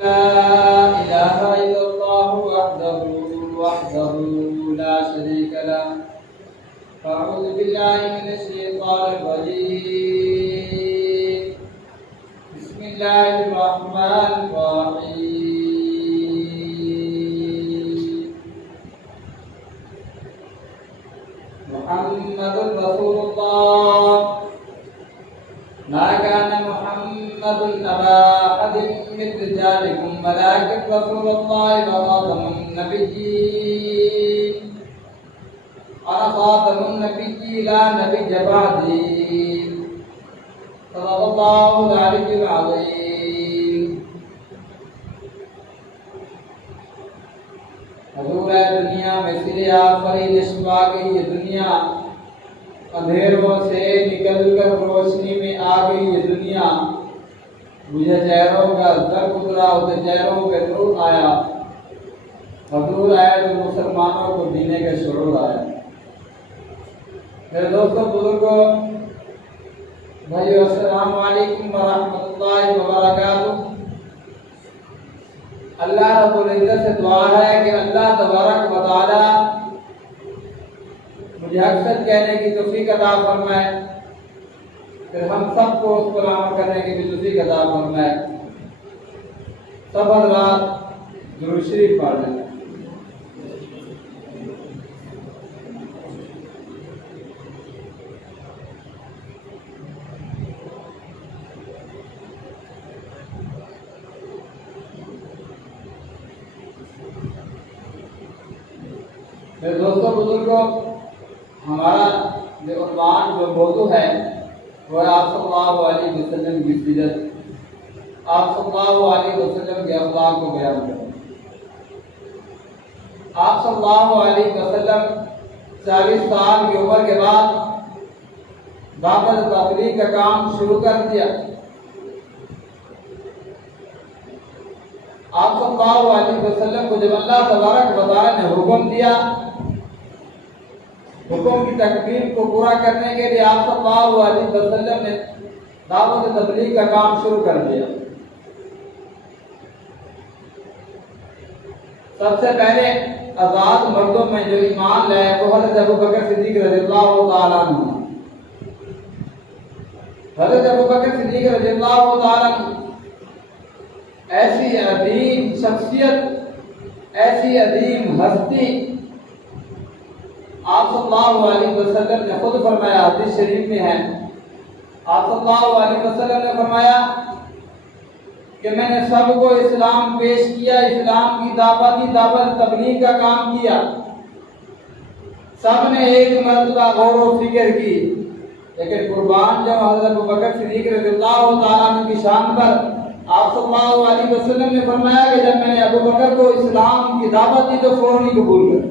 لا إله إلا الله وحده لا شريك له. أعوذ بالله من الشيطان الرجيم. بسم الله الرحمن الرحيم. محمد رسول الله. ما كان محمد أبا أحد من رجالكم ولكن رسول الله وخاتم النبيين. أنا خاتم النبيين لا نبي بعدي. صدق الله العلي العظيم. حضور دنیا میں سرے آفری نشوا گئی یہ دنیا، اندھیروں سے نکل کر روشنی میں آ گئی یہ دنیا. مجھے چہروں کا درد اترا، اسے چہروں پہ نور آیا. حضور آیا تو مسلمانوں کو جینے کا شعور آیا. میرے دوستوں، بزرگوں، بھائیو، السلام علیکم ورحمۃ اللہ وبرکاتہ. اللہ رب العزت سے دعا ہے کہ اللہ تبارک و تعالی مجھے اکثر کہنے کی توفیق عطا فرمائے، پھر ہم سب کو اس پر عمل کرنے کی بھی توفیق عطا فرمائے. سب حضرات درود شریف پڑھ لیں. میرے دوستوں، بزرگوں، ہمارا جو عنوان جو موضوع ہے وہ آپ صلی اللہ علیہ وسلم کی سیرت، آپ صلی اللہ علیہ وسلم کے اخلاق کو بیان کریں. آپ صلی اللہ علیہ وسلم 40 سال کی عمر کے بعد دعوت تبلیغ کا کام شروع کر دیا. آپ صلی اللہ علیہ وسلم کو جب اللہ تبارک و تعالی نے حکم دیا، حکم کی تکمیل کو پورا کرنے کے لیے آپ صلی اللہ علیہ وسلم نے دعوت تبلیغ کا کام شروع کر دیا. سب سے پہلے آزاد مردوں میں جو ایمان لائے وہ حضرت ابوبکر صدیق رضی اللہ تعالیٰ عنہ. حضرت ابوبکر صدیق رضی اللہ تعالیٰ عنہ ایسی عظیم شخصیت، ایسی عظیم ہستی. آپ صلی اللہ علیہ وسلم نے خود فرمایا، حدیث شریف میں ہے، آپ صلی اللہ علیہ وسلم نے فرمایا کہ میں نے سب کو اسلام پیش کیا، اسلام کی دعوت تبلیغ کا کام کیا. سب نے ایک مرتبہ غور و فکر کی، لیکن قربان جو حضرت ابوبکر صدیق رضی اللہ تعالیٰ عنہ کی شان پر آپ صلی اللہ علیہ وسلم نے فرمایا کہ جب میں نے ابوبکر کو اسلام کی دعوت دی تو فوراً قبول کر،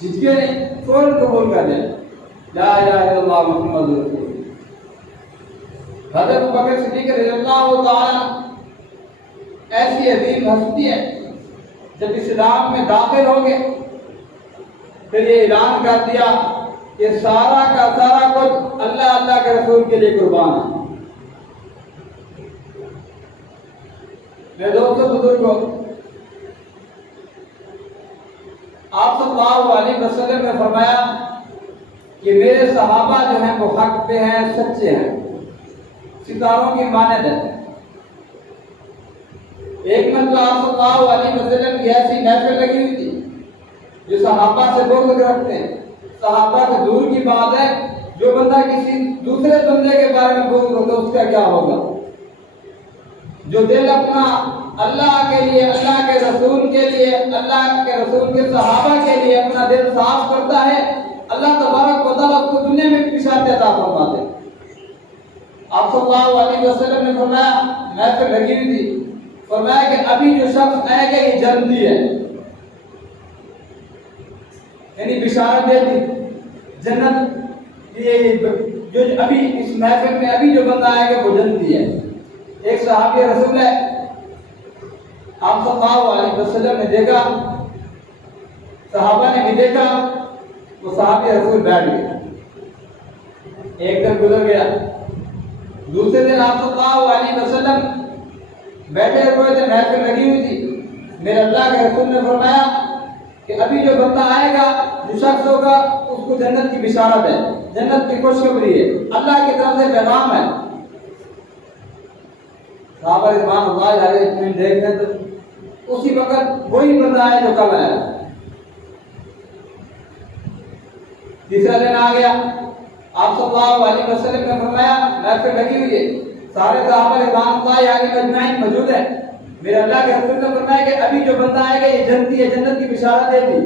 جھجکے نہیں، فوراً قبول کر لیا. لا الہ الا اللہ محمد رسول اللہ. حضرت ابوبکر صدیق رضی اللہ تعالیٰ ایسی عظیم ہستی ہے، جب اسلام میں داخل ہو گئے پھر یہ اعلان کر دیا کہ سارا کا سارا کچھ اللہ اللہ کے رسول کے لیے قربان ہے. میرے دوستوں، بزرگوں، آپ صلی اللہ علیہ وسلم نے فرمایا کہ میرے صحابہ جو ہیں وہ حق پہ ہیں، سچے ہیں، ستاروں کی مانند ہیں. ایک مرتبہ آپ صلی اللہ علیہ وسلم کی ایسی محفل لگی ہوئی تھی جو صحابہ سے بغض رکھتے ہیں. صحابہ سے دور کی بات ہے، جو بندہ کسی دوسرے بندے کے بارے میں بغض ہوتا ہے اس کا کیا ہوگا؟ جو دل اپنا اللہ کے لیے، اللہ کے رسول کے لیے، اللہ کے رسول کے صحابہ کے لیے اپنا دل صاف کرتا ہے، اللہ تبارک و تعالیٰ کو دنیا میں بشارت عطا فرماتے ہیں. آپ صلی اللہ علیہ وسلم نے فرمایا، محفل لگی ہوئی تھی، فرمایا کہ ابھی جو شخص آئے گا یہ جنتی ہے، یعنی بشارت دے دی جنت. یہ جو ابھی اس محفل میں ابھی جو بندہ آئے گا وہ جنتی ہے. ایک صحابی رسول ہے، آپ صلی اللہ علیہ وسلم نے دیکھا، صحابہ نے بھی دیکھا، وہ صحابی رسول بیٹھ گئے. ایک دن گزر گیا، دوسرے دن آپ صلی اللہ علیہ وسلم بیٹھے ہوئے تھے, محفل لگی ہوئی تھی. میرے اللہ کے رسول نے فرمایا کہ ابھی جو بندہ آئے گا, جو شخص ہوگا, اس کو جنت کی بشارت ہے, جنت کی خوشخبری ہے, اللہ کی طرف سے پیغام ہے. صحابہ رضوان اللہ علیہ اجمعین دیکھ رہے تو اسی وقت وہی بندہ آیا جو کل آیا. تیسرا دن آ گیا, آپ صلی اللہ علیہ وسلم نے فرمایا محفل لگی ہوئی ہے, سارے صحابہ رضوان اللہ علیہ اجمعین موجود ہیں. میرے اللہ کے رسول نے فرمایا کہ ابھی جو بندہ آئے گا یہ جنتی ہے, جنت کی بشارت دے دی.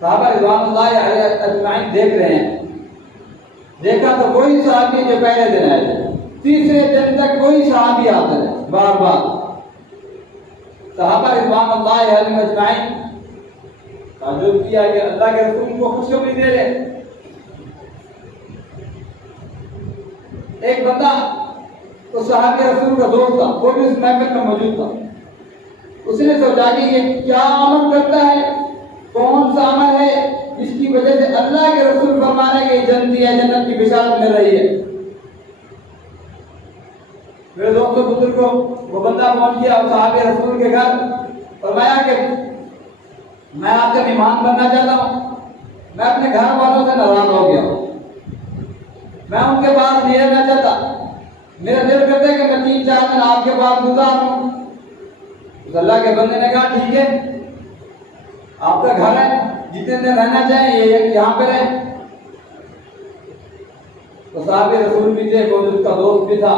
صحابہ رضوان اللہ علیہ اجمعین دیکھ رہے ہیں, دیکھا تو وہی صحابی جو پہلے دن آئے تھے, تیسرے دن تک وہی صحابی آتے ہیں بار بار. صحابہ رضوان اللہ علیہ اجمعین تعجب کیا کہ اللہ کے رسول کو خوشخبری دے رہے. ایک بندہ تو صحابی رسول کا دوست تھا, وہ بھی اس محفل میں موجود تھا. اس نے سوچا کہ یہ کیا عمل کرتا ہے, کون سا عمل ہے جس کی وجہ سے اللہ کے رسول فرمانے کہ یہ جنتی ہے, جنت کی بشارت مل رہی ہے. میرے دوستوں بزرگوں, وہ بندہ پہنچ گیا صحابی رسول کے گھر, فرمایا کہ میں آپ کا مہمان بننا چاہتا ہوں, میں اپنے گھر والوں سے ناراض ہو گیا ہوں, میں ان کے پاس نہیں رہنا چاہتا, میرا دل کرتا ہے کہ میں 3-4 دن آپ کے پاس گزاروں. اللہ کے بندے نے کہا ٹھیک ہے, آپ کا گھر ہے, جتنے دن رہنا چاہیں یہ یہاں پہ رہیں. تو صحابی رسول بھی تھے, وہ اس کا دوست بھی تھا.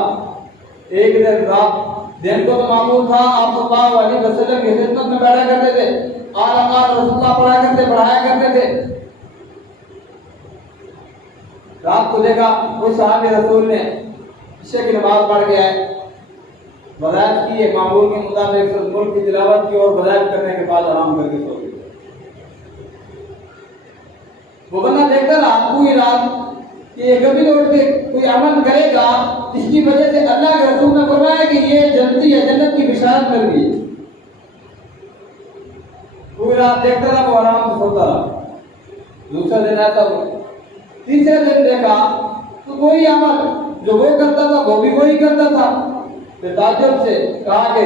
ایک دن رات, دن کو تو معمول تھا آپ صلی اللہ علیہ وسلم کی خدمت میں بیٹھا کرتے تھے, آل رسول اللہ پڑھایا کرتے تھے. رات کو دیکھا کوئی صحابی رسول نے عشاء کی نماز پڑھ کے آئے, وظائف کی, ایک معمول کے مطابق ملک کی تلاوت کی اور وظائف کرنے کے بعد آرام کر کے سو گئے. وہ بندہ دیکھتا رہا پوری رات کہ یہ کبھی اٹھ کے کوئی عمل کرے گا جس کی وجہ سے اللہ کے رسول نے فرمایا کہ یہ جنتی ہے, جنت کی بشارت مل رہی ہے. پوری رات دیکھتا رہا, وہ آرام سے سوتا رہا. دوسرا دن آتا ہوا, تیسرے دن دیکھا تو وہی عمل جو وہ کرتا تھا وہ بھی وہی کرتا تھا. پھر تعجب سے کہا کہ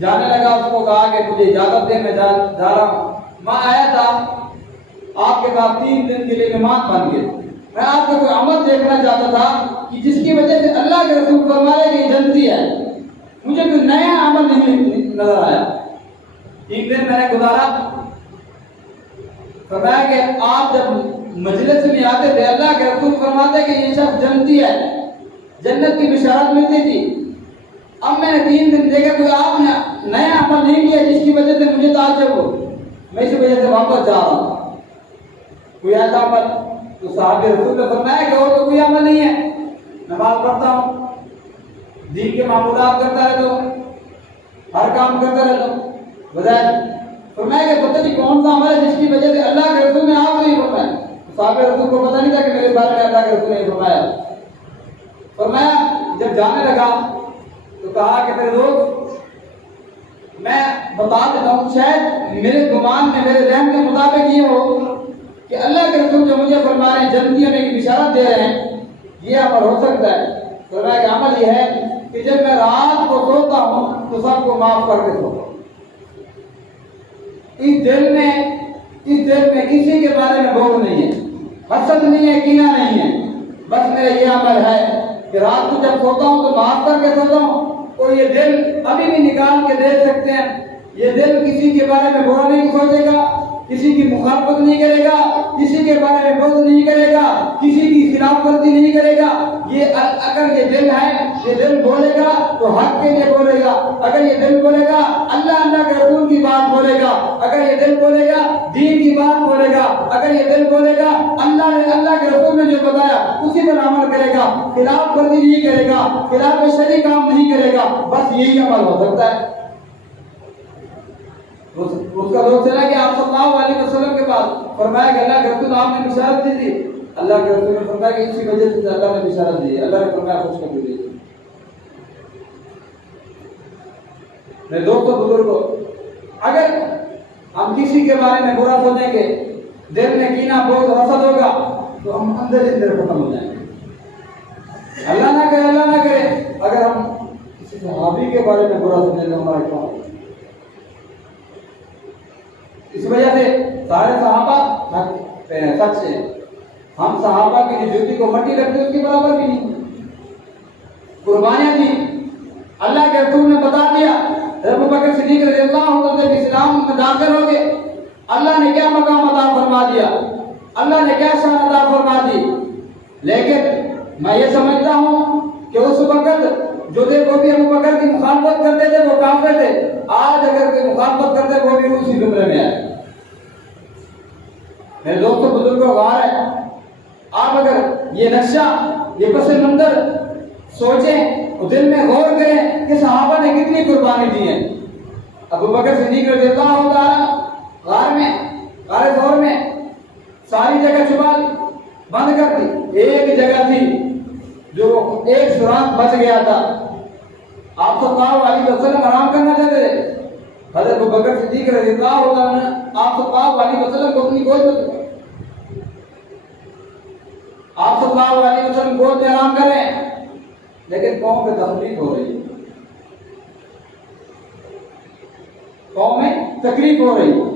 جانے لگا, اس کو کہا کہ مجھے اجازت دے, میں جا رہا ہوں. میں آیا تھا آپ کے پاس 3 دن کے لیے مہمان بن گئے. میں آپ کا کوئی عمل دیکھنا چاہتا تھا کہ جس کی وجہ سے اللہ کے رسول فرمائے کہ یہ جنتی ہے. مجھے کوئی نیا عمل نہیں نظر آیا. 3 دن میں نے گزارا. فرمایا کہ آپ جب مجلس میں آتے تھے اللہ کے رسول فرماتے کہ یہ شخص جنتی ہے, جنت کی بشارت ملتی تھی. اب میں نے 3 دن دیکھا کوئی آپ نے نیا عمل نہیں کیا جس کی وجہ سے مجھے تعجب ہو. میں اس وجہ سے واپس جا رہا ہوں. کوئی ایسا عمل تو صحابی رسول نے فرمایا کہ اور تو کوئی عمل نہیں ہے, نماز پڑھتا ہوں, دین کے معمولات کرتا رہتا ہوں, ہر کام کرتا رہتا ہوں. بظاہر فرمایا کہ پتہ نہیں کون سا عمل ہے جس کی وجہ سے اللہ کے رسول نے آپ کو یہ فرمایا. صحابی رسول کو پتہ نہیں تھا کہ میرے بارے میں اللہ کے رسول نے فرمایا. فرمایا جب جانے لگا تو کہا کہ میرے دوست میں بتا دیتا ہوں, شاید میرے گمان میں, میرے ذہن کے مطابق یہ ہو کہ اللہ کے رسول جو مجھے فرما رہے ہیں جنتی ہونے کی بشارت دے رہے ہیں, یہ عمل ہو سکتا ہے. فرمایا کہ عمل یہ ہے کہ جب میں رات کو سوتا ہوں تو سب کو معاف کر کے سوتا ہوں. اس دل میں کسی کے بارے میں بغض نہیں ہے, حسد نہیں ہے, کینہ نہیں ہے. بس میرا یہ عمل ہے کہ رات کو جب سوتا ہوں تو معاف کر کے سوتا ہوں. اور یہ دل ابھی بھی نکال کے دیکھ سکتے ہیں, یہ دل کسی کے بارے میں برا نہیں سوچے گا, کسی کی مخالفت نہیں کرے گا, کسی کے بارے میں بغض نہیں کرے گا, کسی کی خلاف ورزی نہیں کرے گا. یہ اگر یہ دل ہے, یہ دل بولے گا تو حق کے لیے بولے گا. اگر یہ دل بولے گا اللہ کے رسول کی بات بولے گا. اگر یہ دل بولے گا دین کی بات بولے گا. اگر یہ دل بولے گا اللہ کے رسول نے جو بتایا اسی پر عمل کرے گا, خلاف ورزی نہیں کرے گا, خلاف شرعی کام نہیں کرے گا. بس یہی عمل ہو سکتا ہے. اس کا دوست چلا کہ آپ صلی اللہ علیہ وسلم کے پاس, فرمایا کہ اللہ کے رسول آپ نے بشارت دی تھی. اللہ کے رسول نے فرمایا کہ اسی وجہ سے اللہ نے بشارت دی ہے. اللہ نے فرمایا خوشخبری دی. میرے دوستوں بزرگوں, اگر ہم کسی کے بارے میں برا سوچیں گے, دل میں کینہ بغض حسد ہوگا تو ہم اندر ختم ہو جائیں گے. اللہ نہ کرے بارے میں برا سمجھنے کا ہمارا کام ہے. اس وجہ سے سارے صحابہ سچ ہیں. ہم صحابہ کی ڈیوٹی کو مٹی رکھتے اس کے برابر بھی نہیں. قربانیاں دی اللہ کے رسول نے بتا دیا. ابو بکر صدیق رضی اللہ عنہ جب اسلام میں داخل ہو گئے اللہ نے کیا مقام عطا فرما دیا, اللہ نے کیا شان عطا فرما دی. لیکن میں یہ سمجھتا ہوں کہ اس وقت جو تھے وہ بھی ابو بکر کی مخالفت کرتے تھے, وہ کافر تھے. آج اگر کوئی مخالفت کرتے وہ بھی اسی زمرے میں آئے. میرے دوستوں بزرگوں غور ہے, آپ اگر یہ نقشہ یہ پس منظر سوچیں اور دل میں غور کریں کہ صحابہ نے کتنی قربانی دی ہے. ابو بکر صدیق رضی اللہ عنہ غار ثور میں ساری جگہ چھپا بند کر دی. ایک جگہ تھی جو ایک سوراخ بچ گیا تھا. آپ صلی اللہ علیہ وسلم آرام کرنا چاہتے تھے. حضرت ابو بکر صدیق رضی اللہ عنہ آپ صلی اللہ علیہ وسلم کو اپنی گود میں آپ صلی اللہ علیہ وسلم گود میں آرام کر رہے ہیں, لیکن قوم میں تکلیف ہو رہی ہے. قوم میں تکلیف ہو رہی ہے.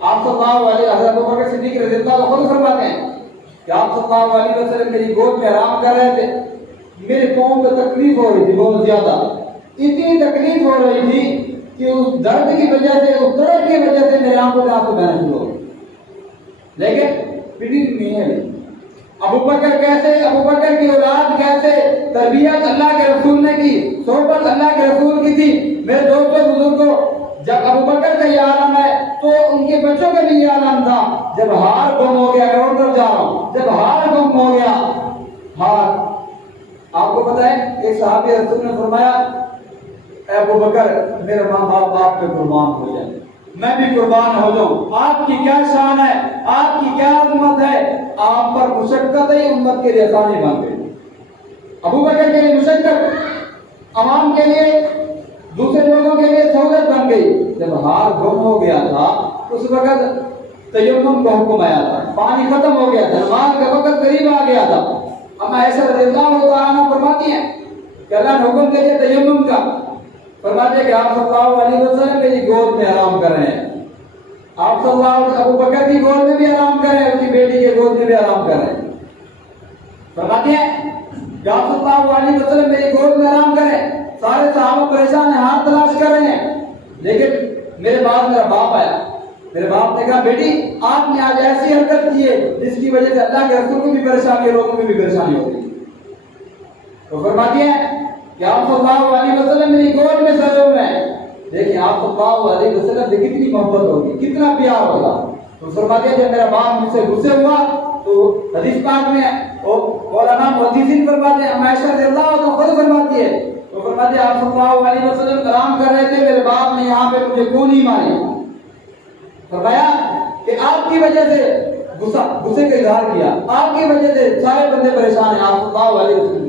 آپ صلی اللہ علیہ حضرت ابو بکر صدیق رضی اللہ عنہ خود فرماتے ہیں کہ آپ صلی اللہ علیہ وسلم میری گود میں آرام کر رہے تھے, میرے قوم میں تکلیف ہو رہی تھی بہت زیادہ. اتنی تکلیف ہو رہی تھی کہ اس درد کی وجہ سے, اس درد کی وجہ سے میرے آنکھوں سے آنسو بہنا شروع ہو گئے. لیکن پٹی نہیں ہے. ابو بکر کیسے, ابو بکر کی اولاد کیسے, تربیت اللہ کے رسول نے کی, صحبت اللہ کے رسول کی تھی. میرے دوستوں بزرگوں, جب ابو بکر کا یہ عالم ہے تو ان کے بچوں کا بھی یہ عالم تھا. جب ہار گم ہو گیا, میں اور جا رہا ہوں, جب ہار گم ہو گیا, ہار آپ کو پتہ ہے ایک صحابی رسول نے فرمایا اے ابو بکر میرے ماں باپ پہ قربان ہو جائے, میں بھی قربان ہو جاؤں. آپ کی کیا شان ہے, آپ کی کیا عظمت ہے, آپ پر مشقت ہے, امت کے لیے آسانی بن گئی. ابو بکر کے لیے مشقت, عوام کے لیے, دوسرے لوگوں کے لیے سہولت بن گئی. جب ہار گم ہو گیا تھا اس وقت تیمم کا حکم آیا تھا, پانی ختم ہو گیا تھا, نماز کا وقت قریب آ گیا تھا. اما ایسا رضی اللہ عنہ فرماتی ہیں کہ اللہ نے حکم دیا تیمم کا. فرماتے ہیں کہ آپ صلی اللہ علیہ وسلم میری گود میں آرام کر رہے ہیں. آپ صلی اللہ علیہ ابو بکر کی گود میں بھی آرام کر رہے ہیں, اس کی بیٹی کے گود میں بھی آرام کر رہے ہیں. فرماتے ہیں کہ آپ صلی اللہ علیہ وسلم میری گود میں آرام کریں. سارے صحابہ پریشان ہیں, ہاتھ تلاش کر رہے ہیں. لیکن میرے بعد میرا باپ آیا. میرے باپ نے کہا بیٹی آپ نے آج ایسی حرکت کی ہے جس کی وجہ سے اللہ کے رسول کو بھی پریشانی, لوگوں کو بھی پریشانی ہوگی. تو فرماتی ہیں کہ آپ صلی اللہ علیہ وسلم میری گود میں سوئے ہوئے ہیں. دیکھیں آپ صلی اللہ علیہ وسلم سے کتنی محبت ہوگی, کتنا پیار ہوگا. تو فرماتے ہیں جب میرا باپ مجھ سے غصے ہوا تو حدیث پاک میں علماء محدثین فرماتے ہیں, عائشہ رضی اللہ عنہا خود فرماتی ہے, تو فرماتے ہیں آپ صلی اللہ علیہ وسلم آرام کر رہے تھے, میرے باپ نے یہاں پہ مجھے گولی ماری. فرمایا کہ آپ کی وجہ سے غصے کا اظہار کیا, آپ کی وجہ سے سارے بندے پریشان ہیں. آپ صلی اللہ علیہ وسلم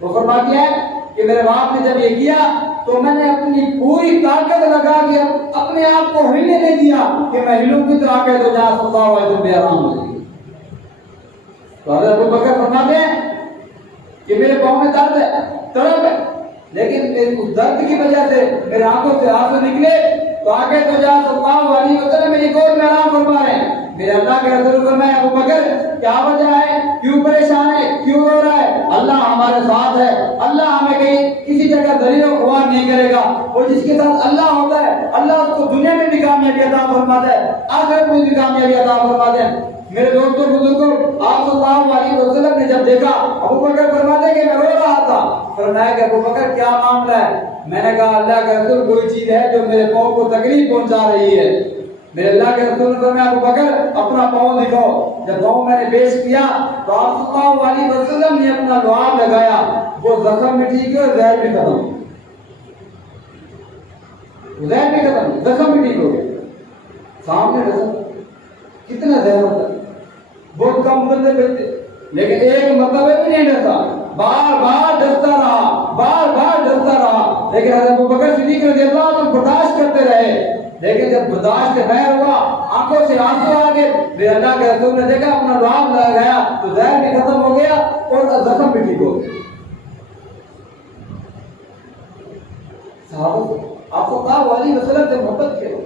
تو فرماتی ہے کہ میرے باپ نے جب یہ کیا تو میں نے اپنی پوری طاقت لگا کے اپنے آپ کو ہلنے نہیں دیا کہ میں ہلوں کی تو آ کے تو جہاں صلی اللہ علیہ وسلم بے آرام ہو جائے. تو حضرت ابو بکر فرماتے ہیں کہ میرے پاؤں میں درد ہے, طرف ہے, لیکن اس درد کی وجہ سے میرے آنکھوں سے آنسو نکلے تو آگے تو جہاں صلی اللہ علیہ وسلم میری گود میں آرام فرما رہے ہیں. میرے اللہ کے رسول فرمایا ابو بکر کیا وجہ ہے, کیوں پریشان ہے, کیوں رو رہا ہے؟ اللہ ہمارے ساتھ ہے, اللہ ہمیں کہیں کسی جگہ ذلیل و خوار نہیں کرے گا. اور جس کے ساتھ اللہ ہوتا ہے اللہ اس کو دنیا میں بھی کامیابی عطا فرماتا ہے, آخرت میں بھی کامیابی عطا فرماتا ہے. میرے دوستوں بزرگوں, آپ صلی اللہ علیہ وسلم نے جب دیکھا ابو بکر فرماتے ہیں کہ میں رو رہا تھا. فرمایا کہ ابو بکر کیا معاملہ ہے؟ میں نے کہا اللہ کے رسول کوئی چیز ہے جو میرے پاؤں کو تکلیف پہنچا رہی ہے. میرے اللہ کے رسول نے فرمایا ابو بکر اپنا پاؤں دکھاؤ. جب پاؤں میں نے پیش کیا تو آپ صلی اللہ علیہ وسلم نے اپنا لعاب لگایا, وہ زخم بھی ٹھیک ہے, زہر بھی ختم, زہر بھی ختم, زخم بھی ٹھیک ہو گیا. سامنے زخم کتنا زہر ہوتا ہے, بہت کم بندے بنتے, لیکن ایک مرتبہ بھی نہیں ڈرتا, بار بار ڈرتا رہا, بار بار ڈرتا رہا. لیکن حضرت ابو بکر صدیق رضی اللہ عنہ برداشت کرتے رہے. لیکن جب برداشت بہر ہوا, آنکھوں سے آنسو آ گئے, پھر اللہ کے رسول نے دیکھا اپنا لعاب لگایا تو زہر بھی ختم ہو گیا اور زخم بھی ٹھیک ہو گیا. علیہ وسلم سے محبت کرو.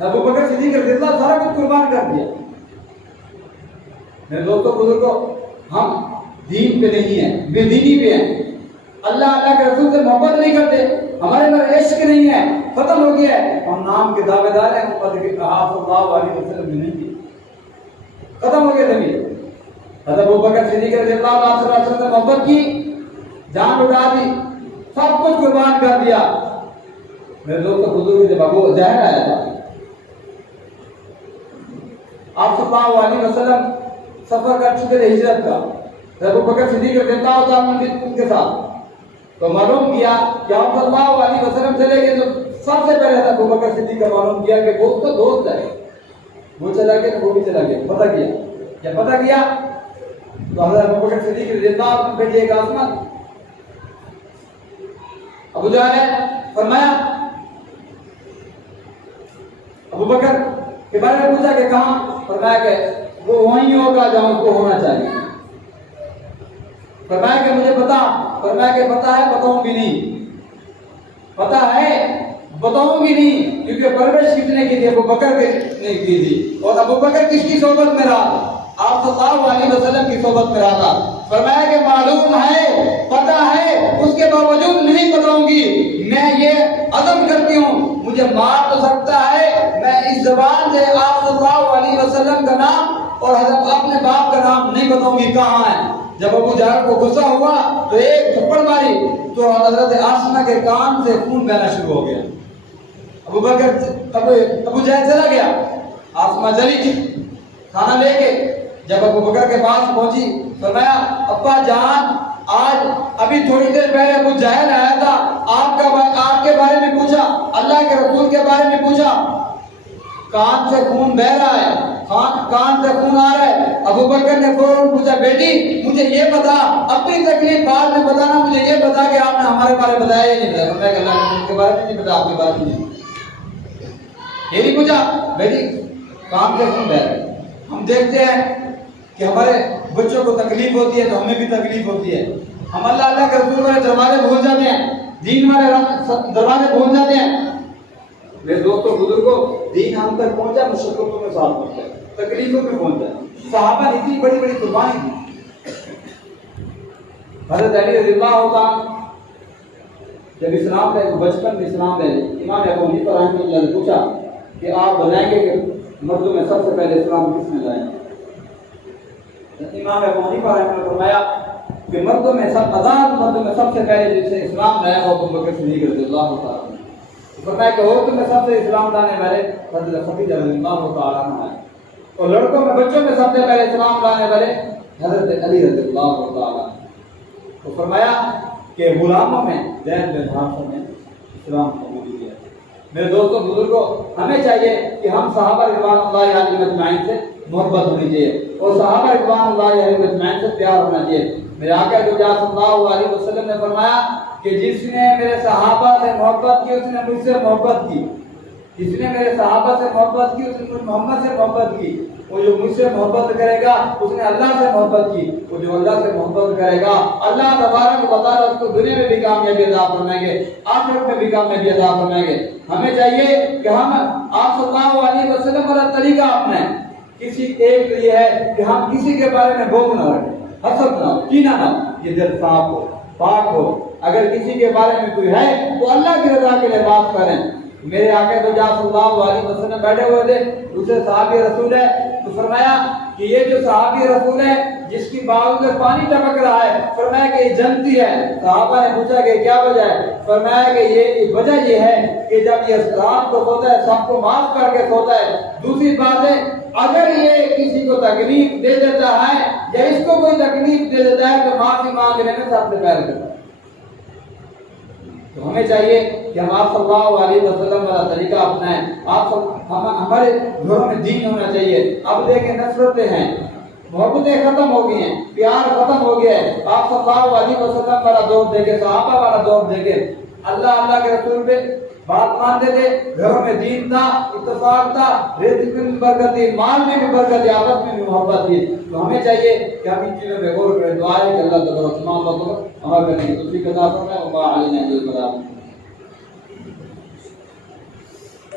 ابو بکر صدیق رضی اللہ سارا کچھ قربان کر دیا. میرے دوستوں بزرگوں، ہم دین پہ نہیں ہیں، بے دینی پہ ہیں. اللہ کے رسول سے محبت نہیں کرتے، ہمارے اندر عشق نہیں ہے، ختم ہو گیا ہے. ہم نام کے دعوے دار ہیں، محمد کے کہا صلی اللہ علیہ وسلم نے نہیں کی، ختم ہو گیا زمین. حضرت ابو بکر صدیق رضی اللہ عنہ سے محبت کی، جان اٹھا دی، سب کچھ قربان کر دیا. میرے دوستوں بزرگ، جب ابو جہل آیا تھا، آپ صلی اللہ علیہ وسلم سفر کر چکے تھے ہجرت کا. ابو بکر صدیق رضی اللہ عنہ ان کے ساتھ تو معلوم کیا کہ آپ صلی اللہ علیہ وسلم چلے گئے. تو سب سے پہلے ابو بکر صدیق کا معلوم کیا کہ وہ تو دوست ہے، وہ چلا گیا تو وہ بھی چلا گیا. پتہ کیا، جب پتہ کیا تو حضرت ابو بکر صدیق رضی اللہ عنہ بیٹی ایک آسما ابو جہل نے فرمایا، ابو بکر کے بارے میں پوچھا کہ کہاں؟ فرمایا کہ وہ وہیں ہوگا جہاں اس کو ہونا چاہیے. فرمایا کہ مجھے پتا. فرمایا کہ پتا ہے، بتاؤں بھی نہیں. پتا ہے، بتاؤں گی نہیں. کیونکہ پرورش کس نے کی تھی؟ ابو بکر نے کی تھی. اور ابو بکر کس کی صحبت میں رہا؟ آپ صلی اللہ علیہ وسلم کی صحبت میں رہا تھا. فرمایا کہ معلوم ہے، پتا ہے، اس کے باوجود نہیں بتاؤں گی. میں یہ عزم کرتی ہوں، مجھے مار تو سکتا ہے، میں اس زبان سے آپ صلی اللہ علیہ وسلم کا نام اور حضرت اپنے باپ کا نام نہیں بتاؤں گی کہاں ہے. جب ابو جہل کو غصہ ہوا تو ایک تھپڑ ماری تو حضرت آسما کے کان سے خون بہنا شروع ہو گیا. ابو بکر ابو جہل چلا گیا، آسما چلی کھانا لے کے. جب ابو بکر کے پاس پہنچی، فرمایا ابا جان، آج ابھی تھوڑی دیر پہلے ابو جہل آیا تھا، آپ کے بارے میں پوچھا، اللہ کے رسول کے بارے میں پوچھا، کان سے خون بہ رہا ہے، کان سے خون آ رہا ہے. ابو بکر نے فوراً پوچھا، بیٹی مجھے یہ بتا، اپنی تکلیف بعد میں بتانا، مجھے یہ بتا کہ آپ نے ہمارے بارے میں بتایا یا نہیں بتایا. فرمایا کہ اللہ کے رسول کے بارے میں نہیں بتا، آپ کے بارے میں نہیں. یہ نہیں پوچھا، بیٹی کان سے خون بہ رہا ہے. ہم دیکھتے ہیں کہ ہمارے بچوں کو تکلیف ہوتی ہے تو ہمیں بھی تکلیف ہوتی ہے. ہم اللہ کے رسول والے دروازے بھول جاتے ہیں، دین والے دروازے بھول جاتے ہیں. میرے دوستوں بزرگوں، دین ہم تک پہنچا مشقتوں کے ساتھ پہنچا، تکلیفوں میں پہنچا. صحابہ نے اتنی بڑی بڑی قربانی دی. حضرت علی رضی اللہ عنہ جب اسلام لے، بچپن میں اسلام لے، امام ابو حنیفہ رحمۃ اللہ نے پوچھا کہ آپ بتائیں گے کہ مردوں میں سب سے پہلے اسلام کس نے لایا؟ امام ابو حنیفہ رحمۃ اللہ نے فرمایا کہ مردوں میں سب سے پہلے جس نے اسلام لایا وہ ابو بکر صدیق رضی اللہ تعالیٰ عنہ. فرمایا کہ عورتوں میں سب سے اسلام لانے والے حضرت خدیجہ رضی اللہ تعالیٰ عنہ ہیں، اور لڑکوں میں بچوں میں سب سے پہلے اسلام لانے والے حضرت علی رضی اللہ تعالیٰ عنہ. تو فرمایا کہ غلاموں میں زید بن حارثہ نے اسلام قبول کیا. میرے دوستوں بزرگوں، ہمیں چاہیے کہ ہم صحابہ رضوان اللہ علیہم اجمعین سے محبت ہونی چاہیے اور صحابہ رضوان اللہ علیہم اجمعین سے پیار ہونا چاہیے. میرے آقا جو صلی اللہ علیہ وسلم نے فرمایا کہ جس نے میرے صحابہ سے محبت کی اس نے مجھ سے محبت کی، جس نے میرے صحابہ سے محبت کی اس نے مجھ محمد سے محبت کی. وہ جو مجھ سے محبت کرے گا اس نے اللہ سے محبت کی. وہ جو اللہ سے محبت کرے گا اللہ تبارک و تعالیٰ اس کو دنیا میں بھی کامیابی عطا فرمائیں گے، آخرت میں بھی کامیابی عطا فرمائیں گے. ہمیں چاہیے کہ ہم آپ صلی اللہ علیہ وسلم والا طریقہ اپنائیں. کسی ایک لیے ہے کہ ہم کسی کے بارے میں بغض نہ رکھیں، حسد نہ ہو، کینہ نہ ہو، یہ دل صاف ہو، پاک ہو. اگر کسی کے بارے میں کوئی ہے تو اللہ کی رضا کے لیے بات کریں. میرے آقا تو صلی اللہ علیہ وسلم بیٹھے ہوئے تھے، دوسرے صحابی رسول ہے، تو فرمایا کہ یہ جو صحابی رسول ہے جس کی باہوں سے پانی ٹپک رہا ہے، فرمایا کہ یہ جنتی ہے. صحابہ نے پوچھا کہ کیا وجہ ہے؟ فرمایا کہ یہ وجہ یہ ہے کہ جب یہ رات کو سوتا ہے سب کو معاف کر کے سوتا ہے. دوسری بات ہے اگر یہ کسی کو تکلیف دے دیتا ہے یا اس کو کوئی تکلیف دے دیتا ہے تو معافی مانگنے میں سب سے پہلے کرتا ہے. تو ہمیں چاہیے کہ ہم آپ صلی اللہ علیہ وسلم والا طریقہ اپنائیں. ہمارے گھروں میں دین ہونا چاہیے. اب دیکھیں نفرتیں ہیں، محبتیں ختم ہو گئی ہیں، پیار ختم ہو گیا ہے. آپ صلی اللہ علیہ وسلم والا دور دیکھیں، صحابہ والا دور دیکھیں. اللہ کے رسول پہ بات مانتے تھے، گھروں میں دین تھا، اتفاق تھا، رزق میں بھی برکت تھی، مال میں بھی برکت تھی، آپس میں بھی محبت تھی. تو ہمیں چاہیے کہ ہم ان چیزوں میں غور کریں. دعا ہے کہ اللہ تبارک و تعالیٰ ہمارے کرنے کی توفیق عطا فرمائے. وما علینا الا البلاغ.